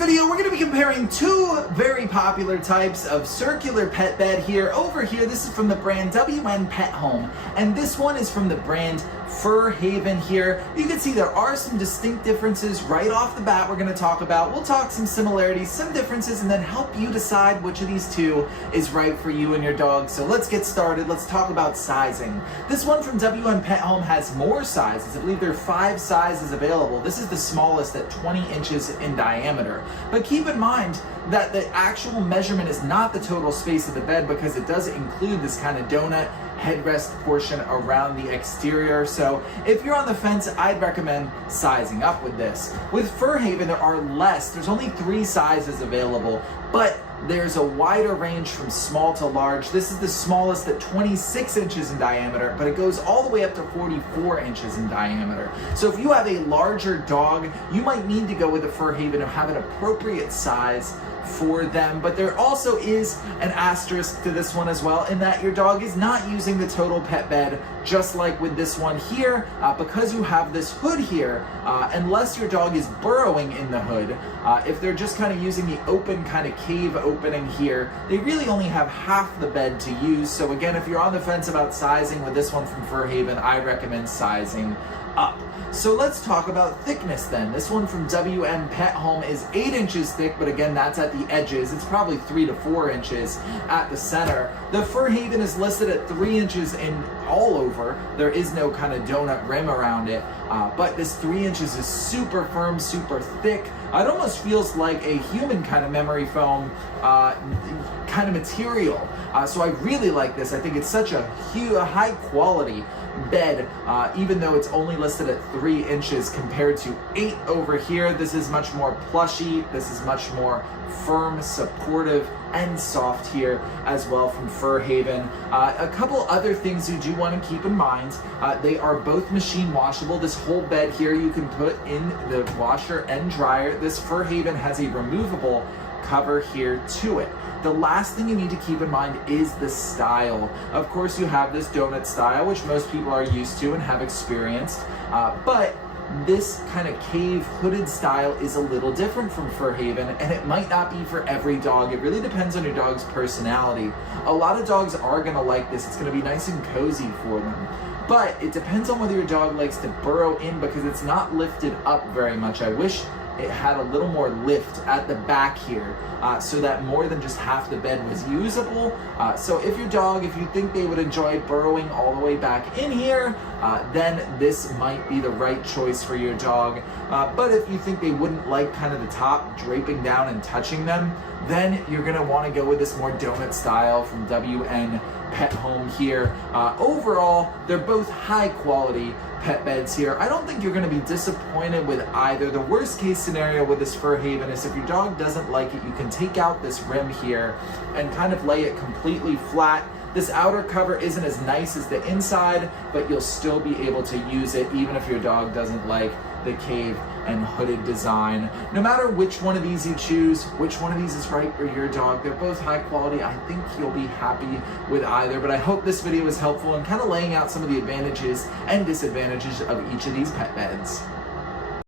video, we're going to be comparing two very popular types of circular pet bed here. Over here, this is from the brand WNPETHOME, and this one is from the brand Furhaven here. You can see there are some distinct differences right off the bat we're going to talk about. We'll talk some similarities, some differences, and then help you decide which of these two is right for you and your dog. So let's get started. Let's talk about sizing. This one from WNPETHOME has more sizes. I believe there are 5 sizes available. This is the smallest at 20 inches in diameter. But keep in mind that the actual measurement is not the total space of the bed, because it does include this kind of donut headrest portion around the exterior. So if you're on the fence, I'd recommend sizing up with this. With Furhaven, there are less. There's only 3 sizes available, but there's a wider range from small to large. This is the smallest at 26 inches in diameter, but it goes all the way up to 44 inches in diameter. So if you have a larger dog, you might need to go with a Furhaven to have an appropriate size for them. But there also is an asterisk to this one as well, in that your dog is not using the total pet bed, just like with this one here, because you have this hood here, unless your dog is burrowing in the hood. If they're just kind of using the open kind of cave opening here, they really only have half the bed to use. So again, if you're on the fence about sizing with this one from Furhaven, I recommend sizing up. So let's talk about thickness then. This one from WNPETHOME is 8 inches thick, but again, that's at the edges. It's probably 3 to 4 inches at the center. The Furhaven is listed at 3 inches in all over. There is no kind of donut rim around it, but this 3 inches is super firm, super thick. It almost feels like a human kind of memory foam kind of material. So I really like this. I think it's such a high quality bed, even though it's only listed at 3 inches compared to 8 over here. This is much more plushy. This is much more firm, supportive, and soft here as well from Furhaven. A couple other things you do want to keep in mind. They are both machine washable. This whole bed here you can put in the washer and dryer. This Furhaven has a removable cover here to it. The last thing you need to keep in mind is the style. Of course, you have this donut style, which most people are used to and have experienced, but this kind of cave hooded style is a little different from Furhaven, and it might not be for every dog. It really depends on your dog's personality. A lot of dogs are gonna like this. It's gonna be nice and cozy for them. But it depends on whether your dog likes to burrow in, because it's not lifted up very much. I wish it had a little more lift at the back here, so that more than just half the bed was usable. So if you think they would enjoy burrowing all the way back in here, then this might be the right choice for your dog. But if you think they wouldn't like kind of the top draping down and touching them, then you're gonna wanna go with this more donut style from WNPETHOME here. Overall, they're both high quality pet beds here. I don't think you're going to be disappointed with either. The worst case scenario with this Furhaven is if your dog doesn't like it, you can take out this rim here and kind of lay it completely flat. This outer cover isn't as nice as the inside, but you'll still be able to use it even if your dog doesn't like the cave and hooded design. No matter which one of these you choose, which one of these is right for your dog, they're both high quality. I think you'll be happy with either, but I hope this video was helpful in kind of laying out some of the advantages and disadvantages of each of these pet beds.